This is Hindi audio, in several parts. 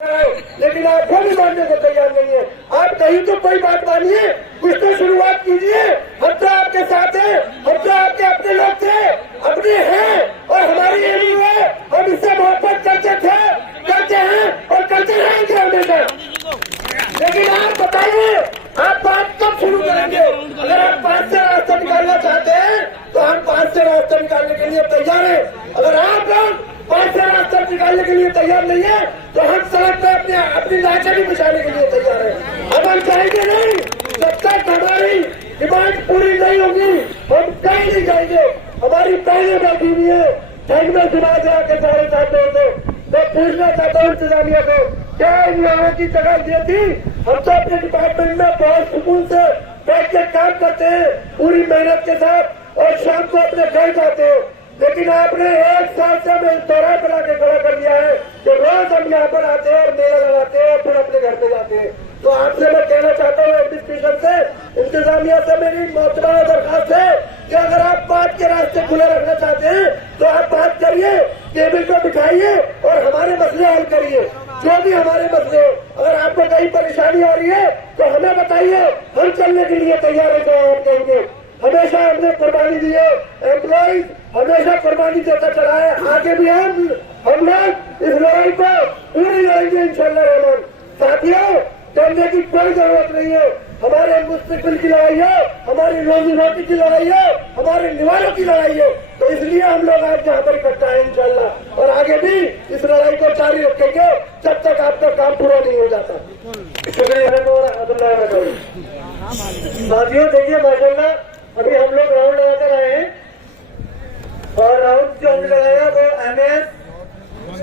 लेकिन आप वो भी मानने को तैयार नहीं है। आप कहीं तो कोई बात मानिए, कुछ तो शुरुआत कीजिए। हम तो आपके साथ हैं, हम तो आपके अपने लोग थे, अपने हैं और हमारी एमयू है। हम इससे मोहब्बत करते थे, करते हैं और करते रहेंगे हमेशा। लेकिन आप बताइए, आप बात कब शुरू करेंगे? अगर आप 5 से रास्ता निकालना चाहते हैं तो हम 5 से रास्ता निकालने के लिए तैयार हैं। अगर आप लोग 5 से रास्ता निकालने के लिए तैयार नहीं है तो हम सड़क पे अपनी लाशें बिछाने के लिए तैयार है। अब हम चाहेंगे नहीं, जब तक हमारी डिमांड पूरी नहीं होगी हम कहीं नहीं जाएंगे। हमारी पहले बैठी हुई है ठग में दिमाग आके सारे चाहते होते। मैं पूछना चाहता हूँ इंतजामिया को, क्या इन लोगों की जगह ये थी? हम तो अपने डिपार्टमेंट में बहुत सुकून से बैठ के काम करते हैं पूरी मेहनत के साथ और शाम को अपने घर जाते हैं। लेकिन आपने 1 साल से हमें दौरा बना के खड़ा कर दिया है कि रोज हम यहाँ पर आते हैं और मेला लगाते हैं और फिर अपने घर पे जाते हैं। तो आपसे मैं कहना चाहता हूँ एडमिनिस्ट्रेशन से, इंतजामिया से मेरी मोतबार दरखास्त है कि अगर आप बात के रास्ते खुले रखना चाहते हैं तो आप बात करिए, टेबल को बिठाइए और हमारे मसले हल करिए। जो भी हमारे मसले, अगर आपको कहीं परेशानी आ रही है तो हमें बताइए, हम चलने के लिए तैयार है। तो हम कहेंगे हमेशा हमने कुर्बानी दी है, एम्प्लॉइज हमेशा कुर्बानी देता चला है, आगे भी हम लोग इस लड़ाई को पूरी लड़ेंगे इंशाल्लाह रहमान। साथियों, डरने की कोई जरूरत नहीं है। हमारे मुस्तकबिल की लड़ाई है, हमारी रोजी रोटी की लड़ाई है, हमारे निवालों की लड़ाई है। तो इसलिए हम लोग आज यहाँ पर इकट्ठा है इंशाल्लाह और आगे भी इस लड़ाई को जारी रखेंगे जब तक आपका काम पूरा नहीं हो जाता। शुक्रिया। साथियों देखिए, माशाल्लाह अभी हम लोग राउंड लगाकर आए हैं और राउंड जो हमने लगाया वो MS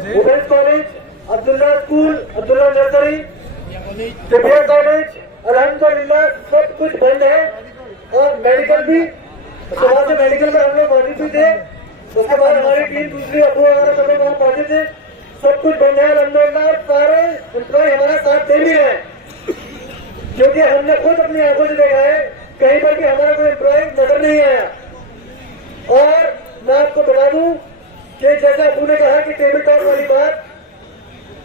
women's college, Abdullah school, Abdullah nursery, Jabiya college, अल्हम्दुलिल्लाह सब कुछ बंद है और मेडिकल भी। सुबह से मेडिकल में हम लोग मौजूद भी थे, उसके बाद हमारी टीम दूसरी अबू वगैरह सब लोग वहाँ पहुंचे थे। सब कुछ बंद है अल्हम्दुलिल्लाह। सारे एम्प्लॉय हमारा साथ दे भी रहे हैं क्योंकि हमने खुद अपनी आंखों से देखा है, कहीं पर भी हमारा कोई एम्प्लॉय नजर नहीं आया। और मैं आपको बता दूं कि जैसे अबू ने कहा कि टेबल टॉप वाली बात,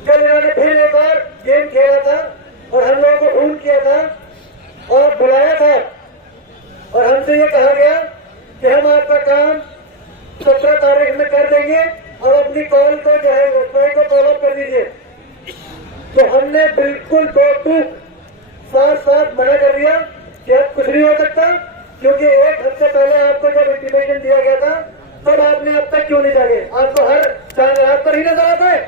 कल इन्होंने फिर एक बार गेम खेला था और हम लोगों को फोन किया था और बुलाया था और हमसे ये कहा गया कि हम आपका काम 17 तारीख में कर देंगे और अपनी कॉल को जो है एम्प्लॉय को कॉल अप कर दीजिए। तो हमने बिल्कुल दो टूक साफ मना कर दिया कि अब कुछ नहीं हो सकता, क्योंकि 1 हफ्ते पहले आपको जब इंटीमेशन दिया गया था तब आपने अब तक क्यों नहीं जागे? आपको हर चांद रात पर ही नजर आता है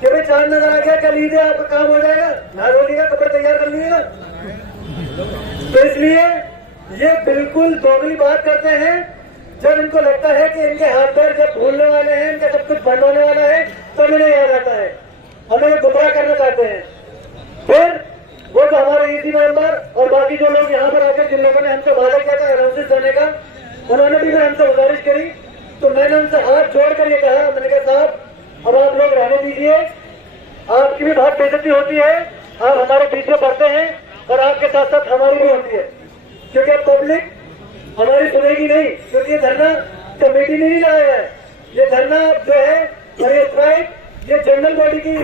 कि भाई चांद नजर आ गया, कल ईद है, आपका काम हो जाएगा, नहा धोलिएगा, कपड़े तैयार कर लीजिएगा। तो इसलिए ये बिल्कुल दोगली बात करते हैं। जब इनको लगता है कि इनके हाथ पैर जब भूलने वाले हैं, इनका सब कुछ बंद होने वाला है, तब इन्हें याद आता है, हमें गुमराह करना चाहते हैं। फिर वो जो हमारे ईडी मेंबर और बाकी जो लोग यहाँ पर आकर जिन लोगों ने हमसे वादा किया था अनाउंस करने का, उन्होंने भी हमसे गुजारिश करी। तो मैंने उनसे हाथ जोड़कर ये कहा, मैंने कहा साहब अब आप लोग रहने दीजिए, आपकी भी बहुत बेइज्जती होती है, आप हमारे पीछे पड़ते हैं और आपके साथ साथ हमारी भी होती है, क्योंकि पब्लिक हमारी सुनेगी नहीं, क्योंकि ये धरना कमेटी ने नहीं लगाया है। ये धरना जो है और ये स्ट्राइक ये जनरल बॉडी की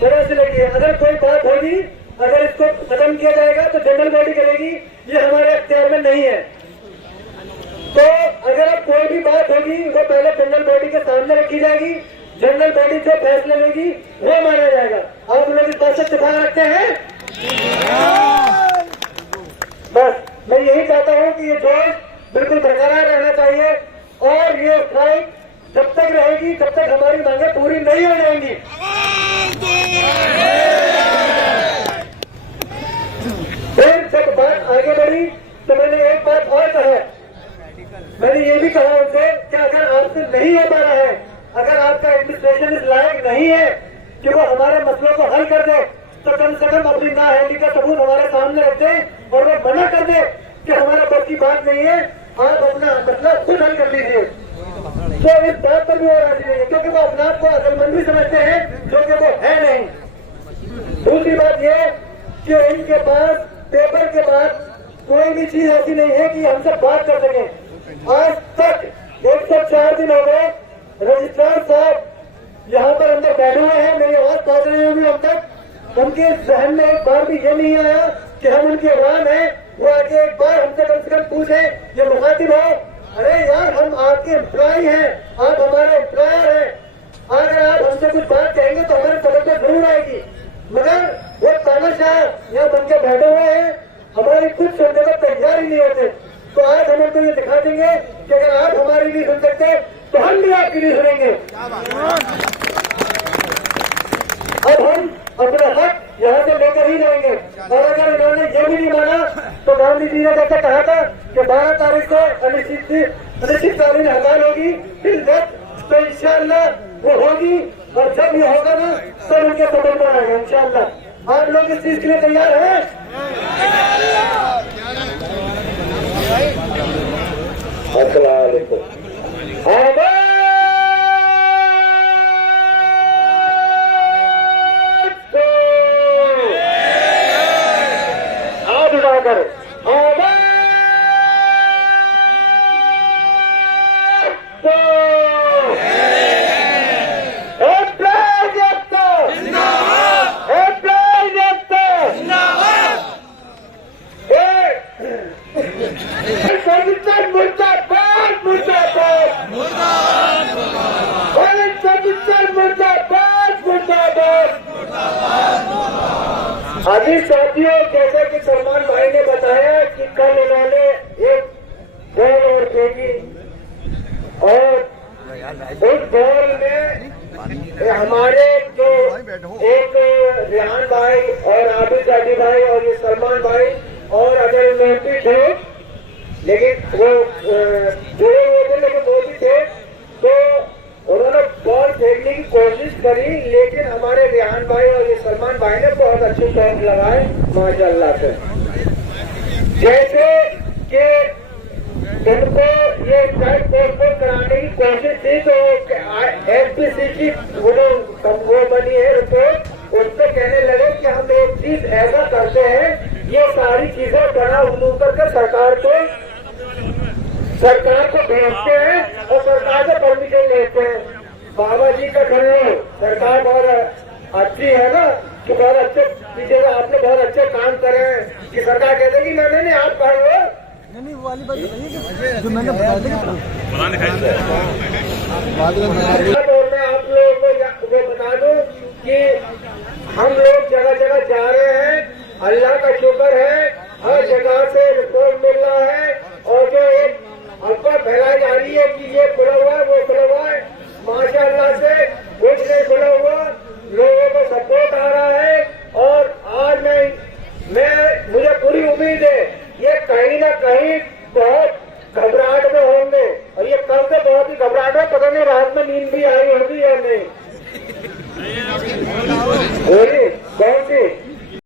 तरह से लगी है। अगर कोई बात होगी, अगर इसको खत्म किया जाएगा तो जनरल बॉडी करेगी, ये हमारे अख्तियार में नहीं है। तो अगर अब कोई भी बात होगी वो पहले जनरल बॉडी के सामने रखी जाएगी, जनरल बॉडी जो फैसले लेगी वो माना जाएगा। आप लोग इस बात से इत्तेफाक रखते हैं? बस मैं यही चाहता हूँ कि ये जोश बिल्कुल बरकरार रहना चाहिए और ये स्ट्राइक जब तक रहेगी तब तक हमारी मांगे पूरी नहीं हो जाएंगी। फिर जब बात आगे बढ़ी तो मैंने एक बात और कहा, मैंने ये भी कहा उनसे कि अगर आपसे नहीं हो पा रहा है, अगर आपका एडमिनिस्ट्रेशन इस लायक नहीं है कि वो हमारे मसलों को हल कर दे, तो कम से कम अपनी नाअहली का सबूत हमारे सामने रख दे और वो मना कर दे कि हमारा बस की बात नहीं है, आप अपना मसला खुद हल कर लीजिए। तो इस बात पर भी वो राजी नहीं है, क्योंकि वो अपने आप को अकलमंद भी समझते हैं जो कि वो है नहीं। दूसरी बात यह कि इनके पास पेपर के बाद कोई भी चीज ऐसी नहीं है कि हमसे बात कर सके। आज तक 104 दिन हो गए, रजिस्ट्रार साहब यहाँ पर अंदर बैठे हुए हैं, मेरी आवाज पहुंच रही होगी अब तक, उनके जहन में एक बार भी ये नहीं आया कि हम उनके अवाम हैं, वो आके एक बार हमसे कम से कम पूछे, ये मुखातिब हो, अरे यार हम आपके एम्प्लॉय हैं, आप हमारे एम्प्लॉयर हैं, अगर आप हमसे कुछ बात कहेंगे तो हमारे समझ में जरूर आएगी। मगर वो तानाशाह यहाँ बन के बैठे हुए हैं, हमारी कुछ सुनने को तैयार ही नहीं होते। तो आज हम उनको ये दिखा देंगे कि अगर आप हमारी नहीं सुन सकते तो हम भी आपकी नहीं सुनेंगे। अब हम अपना हक यहाँ से लेकर ही जाएंगे, और अगर उन्होंने ये भी नहीं माना तो गांधी जी ने जैसा कहा था कि 12 तारीख को अनिश्चितकालीन हड़ताल होगी, फिर तो इंशाअल्लाह वो होगी, और जब ये होगा ना तो उनके समझ में आएगा इंशाअल्लाह। आप लोग इस चीज के लिए तैयार हैं? अस्सलाम वालेकुम। हाथ उठाकर अभी साथियों, जैसा कि सलमान भाई ने बताया कि कल उन्होंने एक बॉल और फेंकी, और उस बॉल में हमारे जो एक रेहान भाई और आबिद जादी भाई और ये सलमान भाई और अजय मेहती थे, लेकिन वो जुड़े हुए थे, लेकिन वो भी थे, तो उन्होंने बॉल फेंकने की कोशिश करी, लेकिन हमारे रेहान भाई और ये सलमान भाई ने बहुत अच्छे शॉट लगाए माशाअल्लाह से। जैसे कि उनको ये टाइप पोस्टपोन कराने की कोशिश थी, तो एसपीसी की वो बनी है रिपोर्ट, उससे कहने लगे कि हम एक चीज ऐसा करते हैं, ये सारी चीजें बड़ा उल्लू करके सरकार को भेजते हैं और सरकार से परमिशन लेते हैं। बाबा जी का कहना सरकार बहुत अच्छी है ना, कि बहुत अच्छे पीछे आपने बहुत अच्छे काम करे हैं, कि सरकार कहते कि नहीं आप कर लो, नहीं वो वाली बात बताइए जो मैंने बता दी। और मैं आप लोगों को वो बता दूं कि हम लोग जगह जगह जा रहे हैं, अल्लाह का शुक्र है, हर जगह से